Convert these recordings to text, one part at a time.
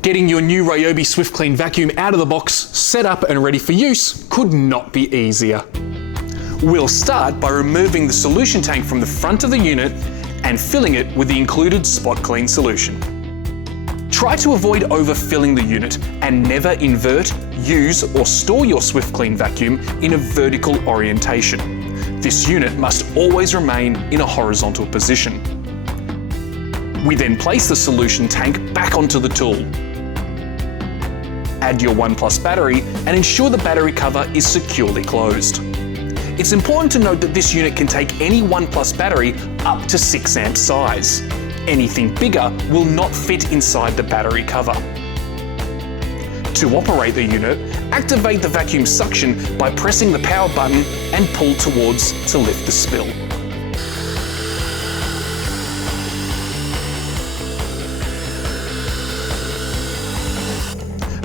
Getting your new RYOBI SWIFTClean Vacuum out of the box, set up and ready for use could not be easier. We'll start by removing the solution tank from the front of the unit and filling it with the included spotclean solution. Try to avoid overfilling the unit and never invert, use or store your SWIFTClean Vacuum in a vertical orientation. This unit must always remain in a horizontal position. We then place the solution tank back onto the tool. Add your 1+ battery and ensure the battery cover is securely closed. It's important to note that this unit can take any 1+ battery up to 6 amp size. Anything bigger will not fit inside the battery cover. To operate the unit, activate the vacuum suction by pressing the power button and pull towards to lift the spill.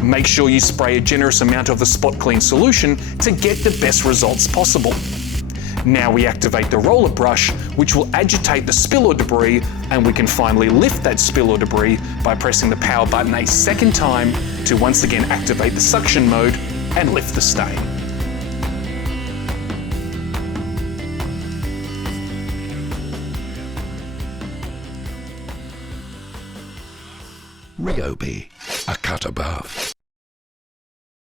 Make sure you spray a generous amount of the spotclean solution to get the best results possible. Now we activate the roller brush, which will agitate the spill or debris, and we can finally lift that spill or debris by pressing the power button a second time to once again activate the suction mode and lift the stain. RYOBI, a cut above.